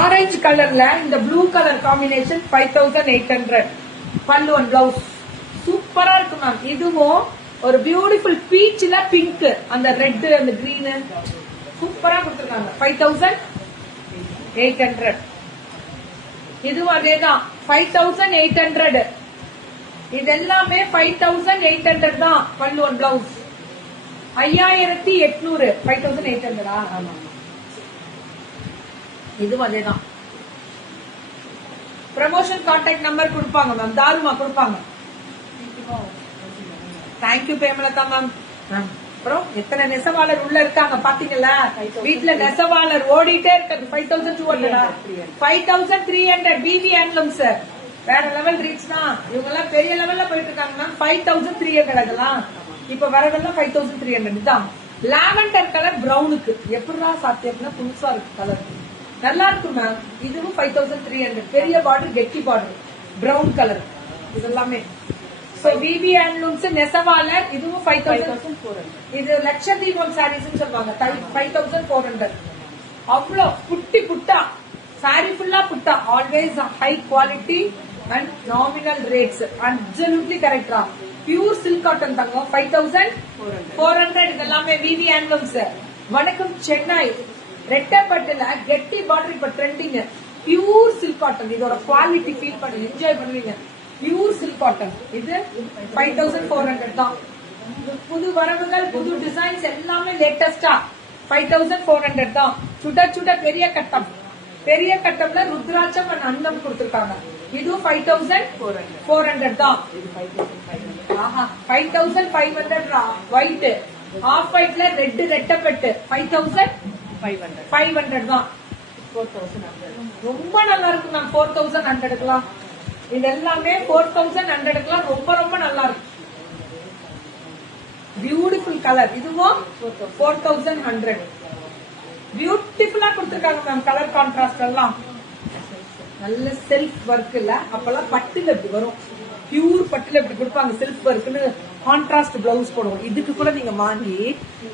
Orange கலர்ல இந்த blue colour combination 5800 பல்லு அண்ட் பிளவுஸ் சூப்பரா இருக்கு மேம். இதுவும் ஒரு பியூட்டிஃபுல் பீச்ல பிங்க் அந்த ரெட் அந்த கிரீன் சூப்பரா கொடுத்துருக்காங்க. 5800. இதுவும் அதேதான் 5800. இது எல்லாமே 5800 தான். பல்லு அண்ட் பிளவுஸ் 5800. 5800. ஆமா, இதுவும் அதேதான். ப்ரமோஷன் கான்டாக்ட் நம்பர் கொடுப்பாங்க மேம். தாருமா கொடுப்பாங்க. Thank you Premalatha ma'am. அப்புறம் எத்தனை நெசவாளர் உள்ள இருக்காங்க பாத்தீங்களா? வீட்டுல நெசவாளர் ஓடிட்டே இருக்காங்க. 5200. 5300 பிவி ஹேண்ட்லூம் சார். வேற லெவல் ரீச் தான். இவங்க எல்லாம் பெரிய லெவல்ல போயிட்டு இருக்காங்க மேம். 5300 அதெல்லாம் இப்ப வரதெல்லாம் 5300 தான். லாவெண்டர் கலர் பிரவுனுக்கு எப்படா சாத்தியம்னா புதுசா இருக்கு கலர். நல்லா இருக்கு மேம். இதுவும் 5300. பெரிய பார்டர் கெட்டி பார்டர் பிரவுன் கலர். இது எல்லாமே விவி ஹேண்ட்லூம்ஸ் நெசவாளர். இதுவும் 5400. இது லட்சதீபம் சாரீஸ் சொல்லுவாங்க. 5400. அவ்வளோ குட்டி புட்டா சாரி ஃபுல்லா புட்டா. Always high quality and nominal rates. Absolutely கரெக்டா. பியூர் சில்க் காட்டன் தங்கம் 5400. இதெல்லாமே விவி ஹேண்ட்லூம்ஸ். வணக்கம் சென்னை. ரெட்டப்பட்டுல கெட்டி பார்டர் இப்ப ட்ரெண்டிங். Pure silk cotton. இதோட குவாலிட்டி ஃபீல் பண்ணி என்ஜாய் பண்ணுவீங்க. Pure silk cotton. இது 5400 தான். புது வரவுகள் புது டிசைன்ஸ் எல்லாமே லேட்டஸ்டா 5400 தான். சுட சுட பெரிய கட்டம். பெரிய கட்டம்ல ருத்ராட்சம் அண்ட் அண்டம் கொடுத்திருக்காங்க. இதுவும் 5400 தான். 5500 ஒயிட். ஆஃப் ஒயிட்ல ரெட் ரெட்டப்பட்டு 5500 தான். 4000 ரொம்ப நல்லா இருக்கு மேம். 4100 இது எல்லாமே 4100 ரொம்ப ரொம்ப நல்லா இருக்கு. Beautiful colour. இதுவும் 4100. பியூட்டிஃபுல்லா கொடுத்திருக்காங்க மேம். கலர் கான்ட்ராஸ்ட் எல்லாம் நல்ல செல்ஃப் ஒர்க் இல்ல. அப்பெல்லாம் பட்டுல இப்படி வரும். பியூர் பட்டுல இப்படி கொடுப்பாங்க. செல்ஃப் ஒர்க்னு கான்ட்ராஸ்ட் பிளவுஸ் போடுவோம். இதுக்கு கூட நீங்க வாங்கி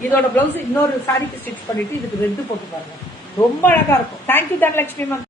இதோட பிளவுஸ் இன்னொரு சாரிக்கு ஸ்டிச் பண்ணிட்டு இதுக்கு ரெட் போட்டு பாருங்க. ரொம்ப அழகா இருக்கும். Thank you Dhanalakshmi ma'am.